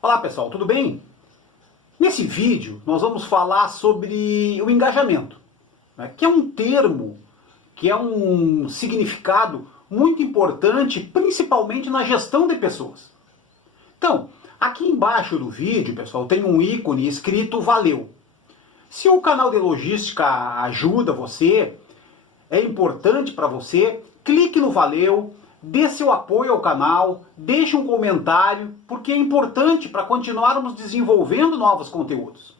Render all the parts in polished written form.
Olá pessoal, tudo bem? Nesse vídeo nós vamos falar sobre o engajamento, né, que é um termo, que é um significado muito importante, principalmente na gestão de pessoas. Então, aqui embaixo do vídeo, pessoal, tem um ícone escrito Valeu. Se o canal de logística ajuda você, é importante para você, clique no Valeu, dê seu apoio ao canal, deixe um comentário, porque é importante para continuarmos desenvolvendo novos conteúdos.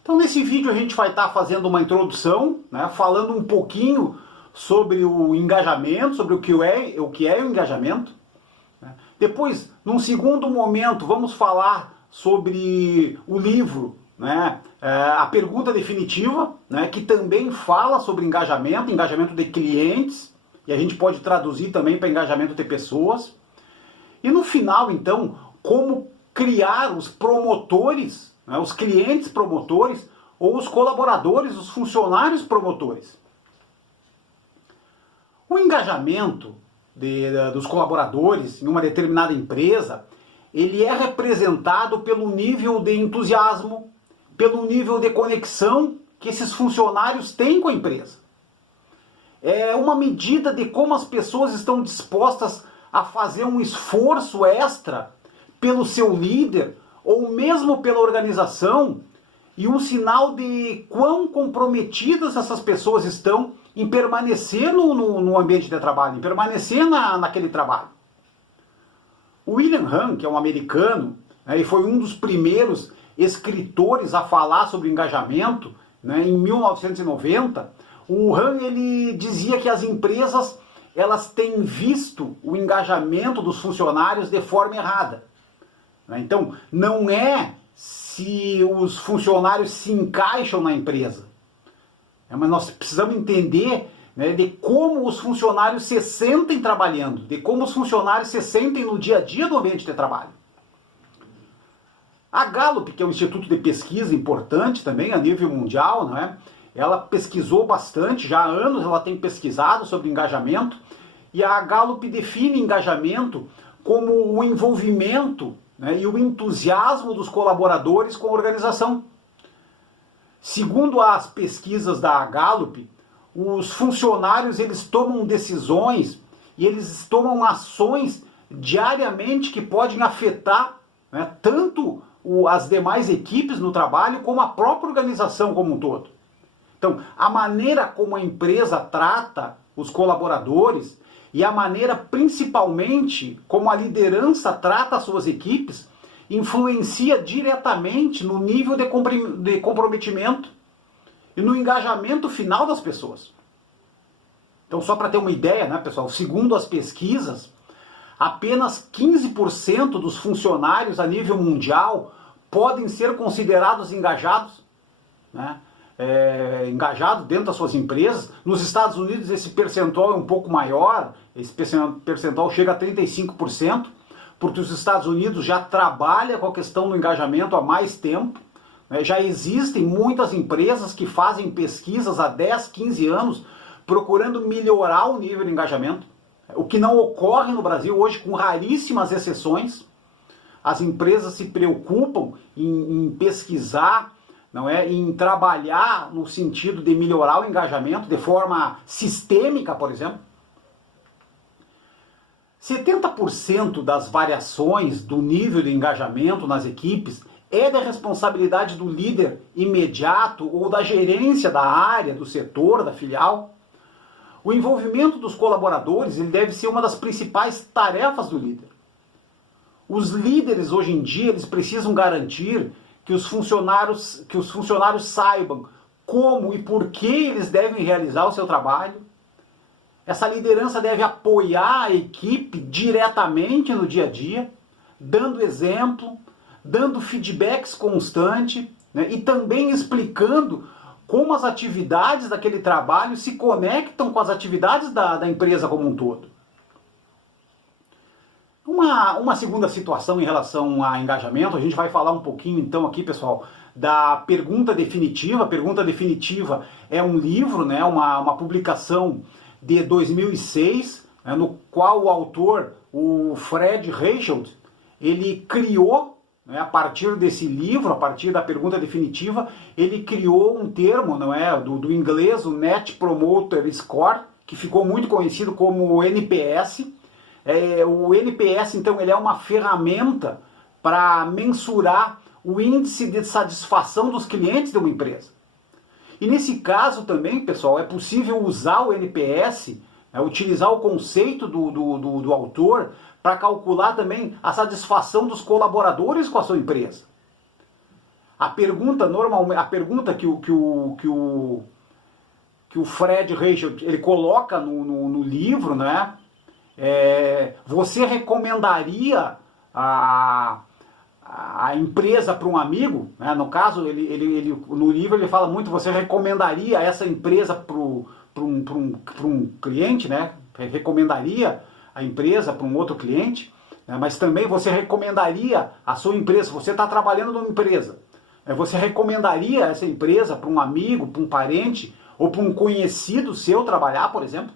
Então nesse vídeo a gente vai estar fazendo uma introdução, né, falando um pouquinho sobre o engajamento, sobre o que é o engajamento. Depois, num segundo momento, vamos falar sobre o livro, né, A Pergunta Definitiva, né, que também fala sobre engajamento de clientes, e a gente pode traduzir também para engajamento de pessoas. E no final, então, como criar os promotores, né, os clientes promotores, ou os colaboradores, os funcionários promotores. O engajamento dos colaboradores em uma determinada empresa, ele é representado pelo nível de entusiasmo, pelo nível de conexão que esses funcionários têm com a empresa. É uma medida de como as pessoas estão dispostas a fazer um esforço extra pelo seu líder ou mesmo pela organização, e um sinal de quão comprometidas essas pessoas estão em permanecer no ambiente de trabalho, em permanecer naquele trabalho. O William Hung, que é um americano, né, e foi um dos primeiros escritores a falar sobre engajamento, né, em 1990, o Hung, ele dizia que as empresas elas têm visto o engajamento dos funcionários de forma errada. Então, não é se os funcionários se encaixam na empresa, mas nós precisamos entender, né, de como os funcionários se sentem trabalhando, de como os funcionários se sentem no dia a dia do ambiente de trabalho. A Gallup, que é um instituto de pesquisa importante também a nível mundial, não é? Ela pesquisou bastante, já há anos ela tem pesquisado sobre engajamento, e a Gallup define engajamento como o envolvimento, né, e o entusiasmo dos colaboradores com a organização. Segundo as pesquisas da Gallup, os funcionários eles tomam decisões e eles tomam ações diariamente que podem afetar, né, tanto as demais equipes no trabalho como a própria organização como um todo. Então, a maneira como a empresa trata os colaboradores e a maneira principalmente como a liderança trata as suas equipes influencia diretamente no nível de comprometimento e no engajamento final das pessoas. Então, só para ter uma ideia, né, pessoal, segundo as pesquisas, apenas 15% dos funcionários a nível mundial podem ser considerados engajados, né? Engajado dentro das suas empresas. Nos Estados Unidos esse percentual é um pouco maior, esse percentual chega a 35%, porque os Estados Unidos já trabalham com a questão do engajamento há mais tempo, né? Já existem muitas empresas que fazem pesquisas há 10, 15 anos procurando melhorar o nível de engajamento, o que não ocorre no Brasil hoje, com raríssimas exceções. As empresas se preocupam em pesquisar, não é, em trabalhar no sentido de melhorar o engajamento de forma sistêmica, por exemplo. 70% das variações do nível de engajamento nas equipes é da responsabilidade do líder imediato ou da gerência da área, do setor, da filial. O envolvimento dos colaboradores ele deve ser uma das principais tarefas do líder. Os líderes hoje em dia eles precisam garantir que os funcionários saibam como e por que eles devem realizar o seu trabalho. Essa liderança deve apoiar a equipe diretamente no dia a dia, dando exemplo, dando feedbacks constantes, né, e também explicando como as atividades daquele trabalho se conectam com as atividades da empresa como um todo. Uma segunda situação em relação a engajamento, a gente vai falar um pouquinho então aqui, pessoal, da Pergunta Definitiva. A Pergunta Definitiva é um livro, né, uma publicação de 2006, né, no qual o autor, o Fred Reichheld, ele criou né, a partir desse livro, a partir da pergunta definitiva, ele criou um termo, não é, do inglês, o Net Promoter Score, que ficou muito conhecido como o NPS. O NPS, então, ele é uma ferramenta para mensurar o índice de satisfação dos clientes de uma empresa. E nesse caso também, pessoal, é possível usar o NPS, utilizar o conceito do autor para calcular também a satisfação dos colaboradores com a sua empresa. A pergunta que o Fred Reichelt ele coloca no livro, né? Você recomendaria a empresa para um amigo? Né? No caso, no livro ele fala muito, você recomendaria essa empresa para um cliente, né? Recomendaria a empresa para um outro cliente, né? Mas também você recomendaria a sua empresa, você está trabalhando numa empresa, você recomendaria essa empresa para um amigo, para um parente, ou para um conhecido seu trabalhar, por exemplo?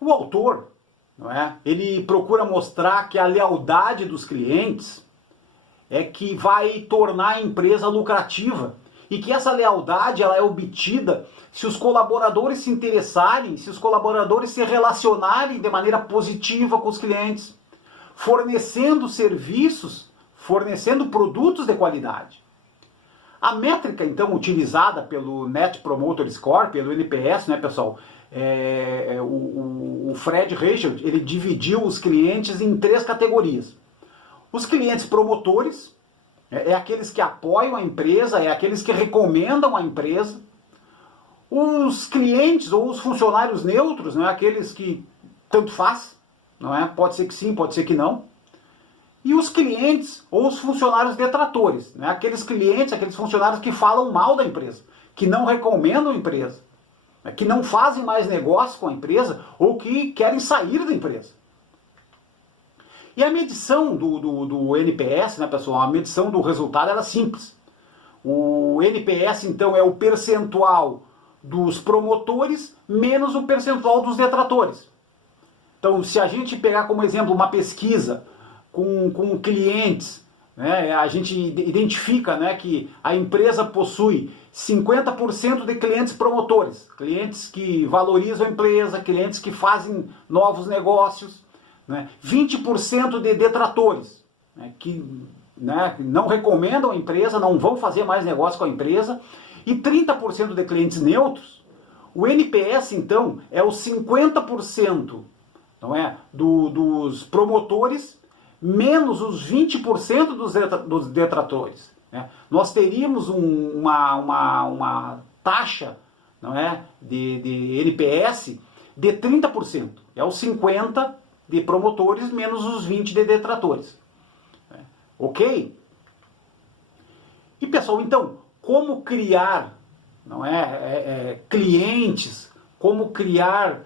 O autor, não é? Ele procura mostrar que a lealdade dos clientes é que vai tornar a empresa lucrativa e que essa lealdade ela é obtida se os colaboradores se interessarem, se os colaboradores se relacionarem de maneira positiva com os clientes, fornecendo serviços, fornecendo produtos de qualidade. A métrica, então, utilizada pelo Net Promoter Score, pelo NPS, né, pessoal? O Fred Reichelt, ele dividiu os clientes em 3 categorias. Os clientes promotores, aqueles que apoiam a empresa, aqueles que recomendam a empresa. Os clientes ou os funcionários neutros, né, aqueles que tanto faz, não é? Pode ser que sim, pode ser que não. E os clientes ou os funcionários detratores, né? Aqueles clientes, aqueles funcionários que falam mal da empresa, que não recomendam a empresa, né? Que não fazem mais negócio com a empresa ou que querem sair da empresa. E a medição do NPS, né, pessoal, a medição do resultado era simples. O NPS, então, é o percentual dos promotores menos o percentual dos detratores. Então, se a gente pegar como exemplo uma pesquisa com clientes, né, a gente identifica, né, que a empresa possui 50% de clientes promotores, clientes que valorizam a empresa, clientes que fazem novos negócios, né, 20% de detratores, né, que não recomendam a empresa, não vão fazer mais negócio com a empresa, e 30% de clientes neutros. O NPS, então, é o 50%, não é, dos promotores menos os 20% dos detratores. Né? Nós teríamos uma taxa, não é, de NPS de 30%. É os 50% de promotores menos os 20% de detratores. Ok? E pessoal, então, como criar, não é, clientes, como criar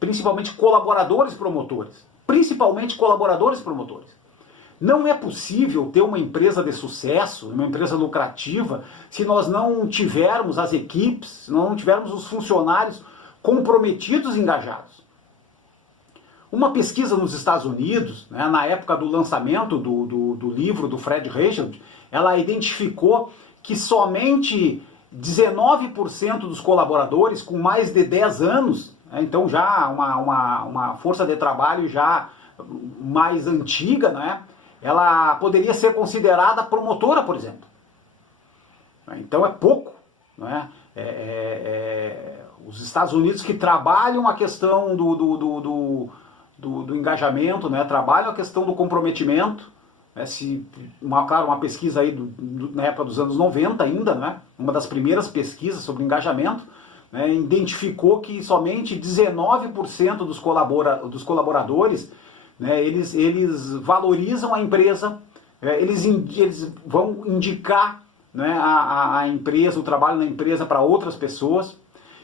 principalmente colaboradores promotores? Principalmente colaboradores promotores. Não é possível ter uma empresa de sucesso, uma empresa lucrativa, se nós não tivermos as equipes, se nós não tivermos os funcionários comprometidos e engajados. Uma pesquisa nos Estados Unidos, né, na época do lançamento do livro do Fred Reichelt, ela identificou que somente 19% dos colaboradores com mais de 10 anos, então já uma força de trabalho já mais antiga, né, ela poderia ser considerada promotora, por exemplo. Então é pouco. Né? Os Estados Unidos que trabalham a questão do engajamento, né, trabalham a questão do comprometimento, né, claro, uma pesquisa aí na época dos anos 90 ainda, né, uma das primeiras pesquisas sobre engajamento, né, identificou que somente 19% dos colaboradores, né, eles valorizam a empresa, eles vão indicar, né, a empresa, o trabalho na empresa para outras pessoas.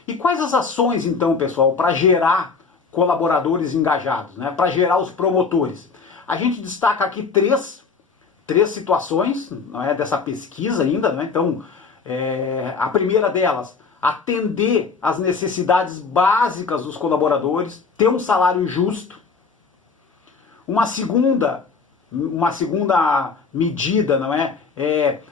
E quais as ações, então, pessoal, para gerar colaboradores engajados, né, para gerar os promotores? A gente destaca aqui três situações, não é, dessa pesquisa ainda, né? Então, a primeira delas, atender às necessidades básicas dos colaboradores, ter um salário justo. Uma segunda, Uma segunda medida, não é?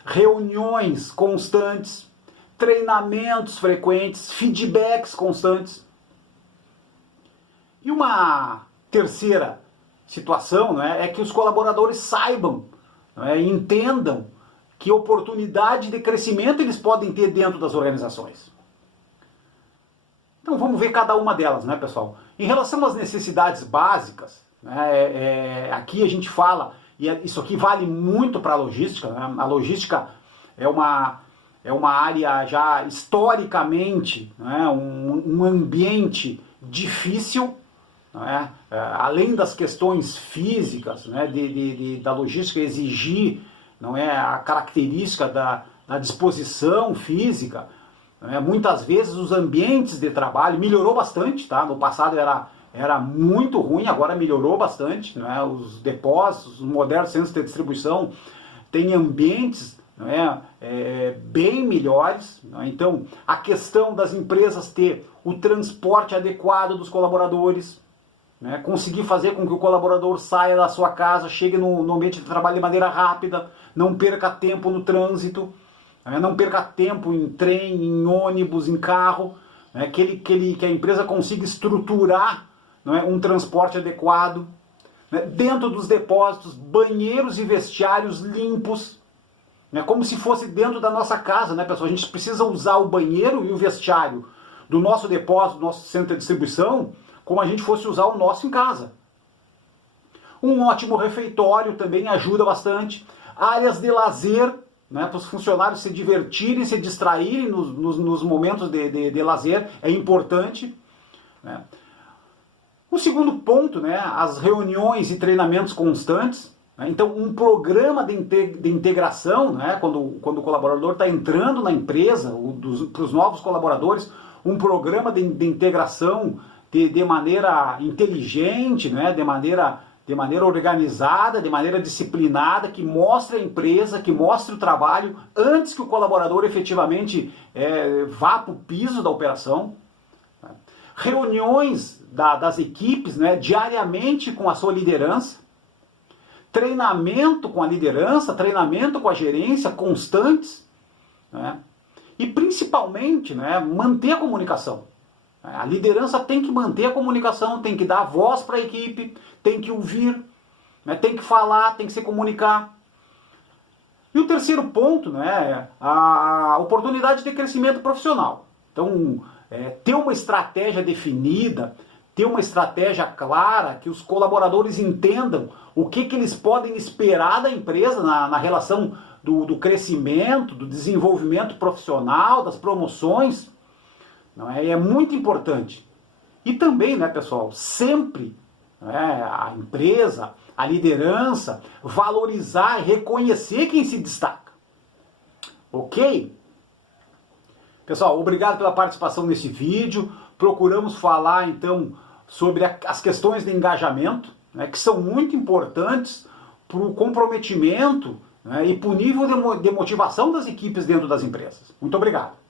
Reuniões constantes, treinamentos frequentes, feedbacks constantes. E uma terceira situação, não é que os colaboradores saibam, não é, entendam que oportunidade de crescimento eles podem ter dentro das organizações. Então vamos ver cada uma delas, né, pessoal? Em relação às necessidades básicas, né, aqui a gente fala, e isso aqui vale muito para a logística, né? A logística é uma área já historicamente, né, um ambiente difícil, né, além das questões físicas, né, da logística exigir, não é, a característica da disposição física. Muitas vezes os ambientes de trabalho melhorou bastante, tá? No passado era muito ruim, agora melhorou bastante, né? Os depósitos, os modernos centros de distribuição têm ambientes, bem melhores, né? Então a questão das empresas ter o transporte adequado dos colaboradores, né? Conseguir fazer com que o colaborador saia da sua casa, chegue no ambiente de trabalho de maneira rápida, não perca tempo no trânsito, não perca tempo em trem, em ônibus, em carro, né? que a empresa consiga estruturar, não é, um transporte adequado, né? Dentro dos depósitos, banheiros e vestiários limpos, né? Como se fosse dentro da nossa casa, né, pessoal? A gente precisa usar o banheiro e o vestiário do nosso depósito, do nosso centro de distribuição, como a gente fosse usar o nosso em casa. Um ótimo refeitório também ajuda bastante. Áreas de lazer, né, para os funcionários se divertirem, se distraírem nos momentos de lazer, é importante. Né. O segundo ponto, né, as reuniões e treinamentos constantes. Né, então, um programa de integração, né, quando o colaborador está entrando na empresa, para os novos colaboradores, um programa de integração de maneira inteligente, né, de maneira organizada, de maneira disciplinada, que mostre a empresa, que mostre o trabalho, antes que o colaborador efetivamente vá para o piso da operação. Reuniões das equipes, né, diariamente com a sua liderança, treinamento com a liderança, treinamento com a gerência, constantes, né, e principalmente, né, manter a comunicação. A liderança tem que manter a comunicação, tem que dar voz para a equipe, tem que ouvir, né, tem que falar, tem que se comunicar. E o terceiro ponto, né, a oportunidade de crescimento profissional. Então, ter uma estratégia definida, ter uma estratégia clara, que os colaboradores entendam o que eles podem esperar da empresa na relação do crescimento, do desenvolvimento profissional, das promoções. Não é muito importante. E também, né, pessoal, sempre, né, a empresa, a liderança, valorizar e reconhecer quem se destaca. Ok? Pessoal, obrigado pela participação nesse vídeo. Procuramos falar, então, sobre as questões de engajamento, né, que são muito importantes para o comprometimento, né, e para o nível de motivação das equipes dentro das empresas. Muito obrigado.